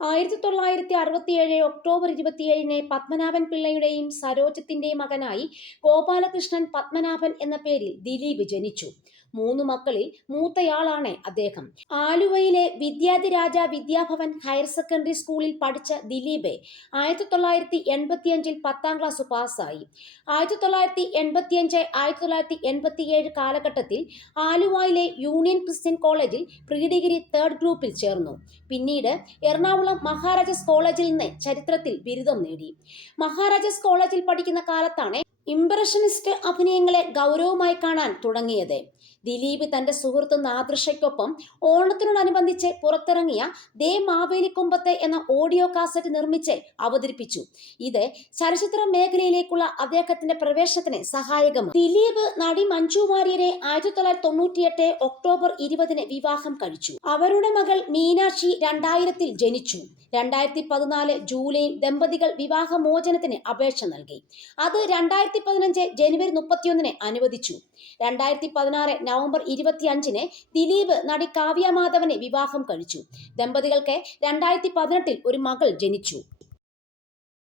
ആയിരത്തി തൊള്ളായിരത്തി അറുപത്തിയേഴ് ഒക്ടോബർ ഇരുപത്തിയേഴിന് പത്മനാഭൻ പിള്ളയുടെയും സരോജത്തിന്റെയും മകനായി ഗോപാലകൃഷ്ണൻ പത്മനാഭൻ എന്ന പേരിൽ ദിലീപ് ജനിച്ചു. മൂന്ന് മക്കളിൽ മൂത്തയാളാണ് അദ്ദേഹം. ആലുവയിലെ വിദ്യാധിരാജ വിദ്യാഭവൻ ഹയർ സെക്കൻഡറി സ്കൂളിൽ പഠിച്ച ദിലീപ് ആയിരത്തി തൊള്ളായിരത്തി എൺപത്തിയഞ്ചിൽ പത്താം ക്ലാസ് പാസ്സായി. ആയിരത്തി തൊള്ളായിരത്തി എൺപത്തിയഞ്ച് ആയിരത്തി തൊള്ളായിരത്തി എൺപത്തിയേഴ് കാലഘട്ടത്തിൽ ആലുവയിലെ യൂണിയൻ ക്രിസ്ത്യൻ കോളേജിൽ പ്രീ ഡിഗ്രി തേർഡ് ഗ്രൂപ്പിൽ ചേർന്നു. പിന്നീട് എറണാകുളം മഹാരാജാസ് കോളേജിൽ നിന്ന് ചരിത്രത്തിൽ ബിരുദം നേടി. മഹാരാജാസ് കോളേജിൽ പഠിക്കുന്ന കാലത്താണ് ഇംപ്രഷനിസ്റ്റ് അഭിനയങ്ങളെ ഗൗരവമായി കാണാൻ തുടങ്ങിയത്. ദിലീപ് തന്റെ സുഹൃത്ത് നാദൃഷയ്ക്കൊപ്പം ഓണത്തിനോടനുബന്ധിച്ച് പുറത്തിറങ്ങിയ ദേ മാവേലിക്കൊമ്പത്തെ എന്ന ഓഡിയോ കാസറ്റ് നിർമ്മിച്ച് അവതരിപ്പിച്ചു. ഇത് ചലച്ചിത്ര മേഖലയിലേക്കുള്ള അദ്ദേഹത്തിന്റെ പ്രവേശനത്തിന് സഹായകമാണ്. ദിലീപ് നടി മഞ്ജു വാര്യരെ ആയിരത്തി തൊള്ളായിരത്തി തൊണ്ണൂറ്റിയെട്ട് ഒക്ടോബർ ഇരുപതിന് വിവാഹം കഴിച്ചു. അവരുടെ മകൾ മീനാക്ഷി രണ്ടായിരത്തിൽ ജനിച്ചു. രണ്ടായിരത്തി പതിനാല് ജൂലൈയിൽ ദമ്പതികൾ വിവാഹമോചനത്തിന് അപേക്ഷ നൽകി. അത് രണ്ടായിരത്തി പതിനഞ്ച് ജനുവരി മുപ്പത്തിയൊന്നിന് അനുവദിച്ചു. രണ്ടായിരത്തി പതിനാറ് നവംബർ ഇരുപത്തിയഞ്ചിന് ദിലീപ് നടി കാവ്യ മാധവനെ വിവാഹം കഴിച്ചു. ദമ്പതികൾക്ക് രണ്ടായിരത്തി പതിനെട്ടിൽ ഒരു മകൾ ജനിച്ചു.